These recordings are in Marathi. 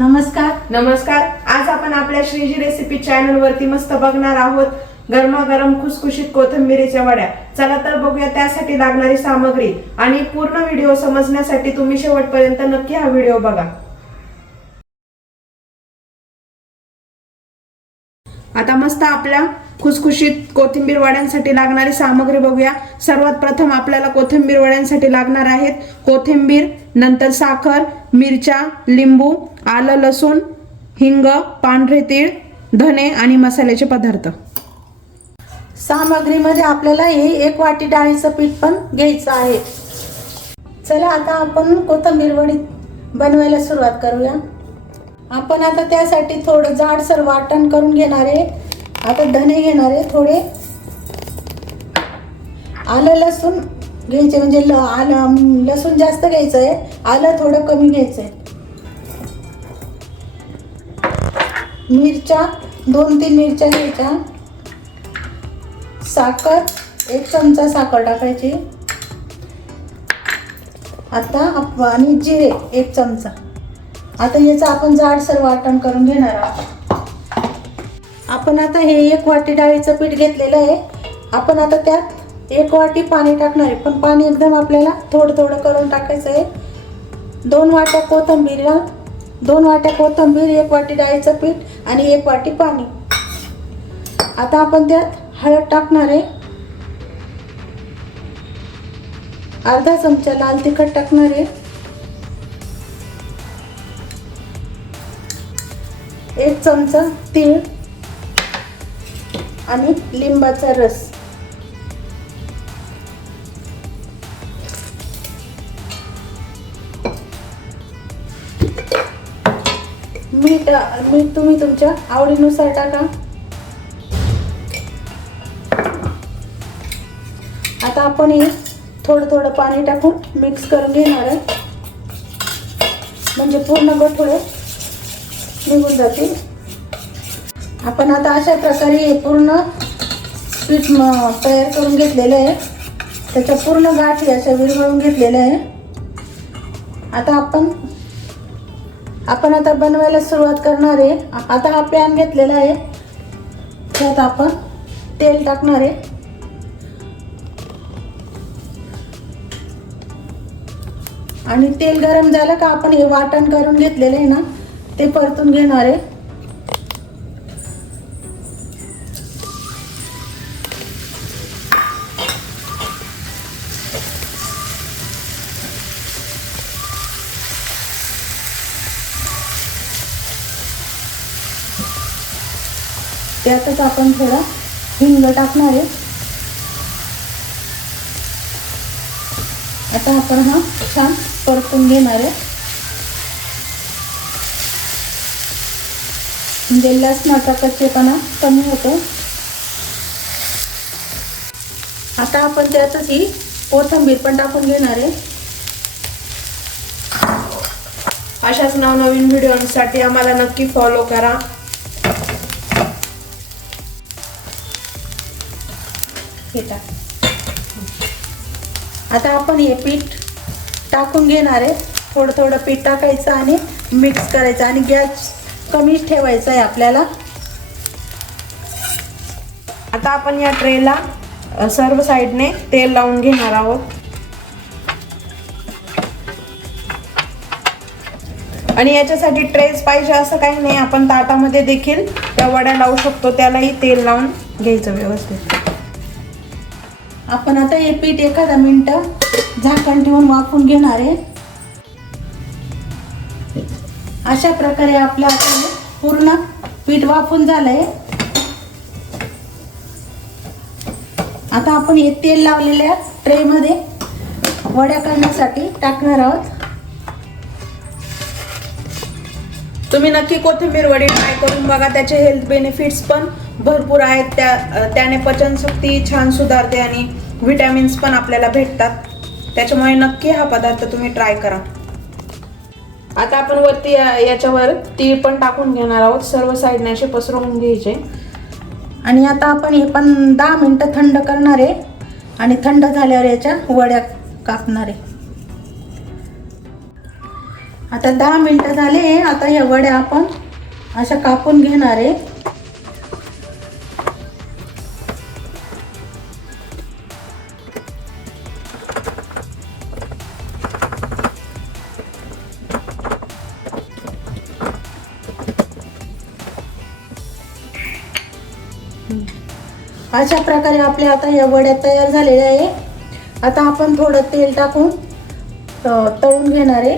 नमस्कार। आज आपण आपल्या श्रीजी रेसिपी चॅनल वरती मस्त बघणार आहोत गरमागरम खुसखुशीत कोथिंबीरीच्या वड्या। चला तर बघूया त्यासाठी लागणारी सामग्री आणि पूर्ण व्हिडिओ समजण्यासाठी तुम्ही शेवटपर्यंत नक्की हा व्हिडिओ बघा। आता मस्त आपल्या खुसखुशीत कोथिंबीर वड्यांसाठी लागणारी सामग्री बघूया। सर्वात प्रथम आपल्याला कोथिंबीर वड्यांसाठी लागणार आहेत कोथिंबीर, नंतर साखर, मिरच्या, लिंबू, आलं, लसूण, हिंग, पांढरे तीळ, धने आणि मसाल्याचे पदार्थ। सामग्रीमध्ये आपल्याला हे 1 वाटी डाळीचं पीठ पण घ्यायचं आहे। चला आता आपण कोथिंबीर वडी बनवायला सुरुवात करूया। आपण आता त्यासाठी थोडं जाडसर वाटण करून घेणार आहे। आता धने घेणार आहे थोडे, आलं लसूण घ्यायचे, म्हणजे आलं लसूण जास्त घ्यायचं आहे, आलं थोडं कमी घ्यायचं आहे। मिरच्या 2-3 मिरच्या घ्यायच्या, साखर 1 चमचा साखर टाकायची, आता आणि जिरे 1 चमचा। आता याचं आपण जाडसर वाटण करून घेणार आहोत। आपण आता हे 1 वाटी डाळीचं पीठ घेतलेलं आहे। आपण आता त्यात 1 वाटी पाणी टाकणार आहे, पण पाणी एकदम आपल्याला थोडं थोडं करून टाकायचं आहे। 2 वाट्या कोथिंबीरला 2 वाट्या कोथिंबीर, 1 वाटी डाळीचं पीठ आणि 1 वाटी पाणी। आता आपण त्यात हळद टाकणार आहे, अर्धा चमचा लाल तिखट टाकणार आहे, 1 चमचा तीळ आणि लिंबाचा रस। मीठ तुम्ही तुमच्या आवडीनुसार टाका। आता आपण हे थोडं पाणी टाकून मिक्स करून घेणार आहे, म्हणजे पूर्ण गठुडे निघून जातील। आपण आता अशा प्रकारे हे पूर्ण पीठ तयार करून घेतलेलं आहे, त्याच्या पूर्ण गाठी अशा विरघळून घेतलेल्या आहे। आता आपण आता बनवायला सुरुवात करणार आहे। आता हा पॅन घेतलेला आहे, त्यात आपण तेल टाकणार आहे आणि तेल गरम झालं का आपण हे वाटण करून घेतलेलं आहे ना, ते परतून घेणार आहे। त्यातच आपण थोडा हिंग टाकणार आहे। आता आपण हा छान परतून घेणार आहे, म्हणजे लसणाचा कच्चेपणा कमी होतो। आता आपण त्यातच ही कोथिंबीर पण टाकून घेणार आहे। अशाच नवनवीन व्हिडिओसाठी आम्हाला नक्की फॉलो करा। हे टाक। आता आपण हे पीठ टाकून घेणार आहे, थोडं पीठ टाकायचं आणि मिक्स करायचं आणि गॅस कमीच ठेवायचा आहे आपल्याला। आता आपण या ट्रेला सर्व साइडने तेल लावून घेणार आहोत आणि याच्यासाठी ट्रेस पाहिजे असं काही नाही, आपण ताटामध्ये देखील त्या वड्या लावू शकतो, त्यालाही तेल लावून घ्यायचं व्यवस्थित। आपण आता हे पीठ 1 मिनिट झाकण ठेवून वाफवून घेणार आहे। अशा प्रकारे आपलं पूर्ण पीठ वाफून झालंय। आता आपण हे तेल लावलेल्या ट्रे मध्ये वड्या करण्यासाठी टाकणार आहोत। तुम्ही नक्की कोथिंबीर वडी ट्राय करून बघा, त्याचे हेल्थ बेनिफिट्स पण भरपूर आहेत। त्याने पचनशक्ती छान सुधारते आणि विटॅमिन्स पण आपल्याला भेटतात, त्याच्यामुळे नक्की हा पदार्थ तुम्ही ट्राय करा। आता आपण वरती याच्यावर तीळ पण टाकून घेणार आहोत, सर्व साइडने असे पसरवून घ्यायचे आणि आता आपण हे पण 10 मिनिटं थंड करणार आहे आणि थंड झाल्यावर याच्या वड्या कापणार आहे। आता 10 मिनिटं झाले. आता ह्या वड्या आपण अशा कापून घेणार आहे. अशा प्रकारे आपल्या आता ह्या वड्या तयार झालेल्या आहे. आता आपण थोडं तेल टाकून तळून घेणार आहे.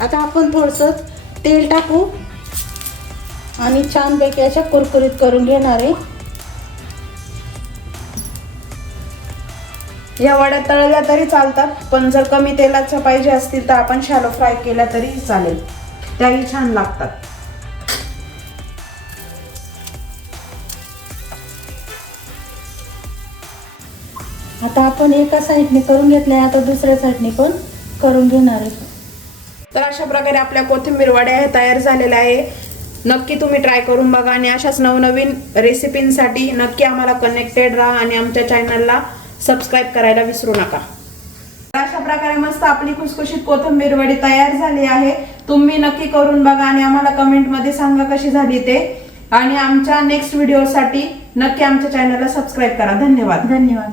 आता आपण थोडंसं तेल टाकू आणि छानपैकी अशा कुरकुरीत करून घेणार आहे. या वड्या तळल्या तरी चालतात, पण जर कमी तेलाच्या पाहिजे असतील तर आपण शॅलो फ्राय केल्या तरी चालेल, त्याही छान लागतात. आता आपण एका साईडने करून घेतलंय. आता दुसऱ्या साईडने पण करून घेणार आहे. तर अशा प्रकारे आपल्या कोथिंबीर वड्या हे तयार झालेल्या आहे. नक्की तुम्ही ट्राय करून बघा आणि अशाच नवनवीन रेसिपींसाठी नक्की आम्हाला कनेक्टेड राहा आणि आमच्या चॅनलला सबस्क्राईब करायला विसरू नका. तर अशा प्रकारे मस्त आपली खुसखुशीत कोथिंबीर वडी तयार झाली आहे. तुम्ही नक्की करून बघा आणि आम्हाला कमेंटमध्ये सांगा कशी झाली ते. आणि आमच्या नेक्स्ट व्हिडिओसाठी नक्की आमच्या चॅनलला सबस्क्राईब करा. धन्यवाद. धन्यवाद.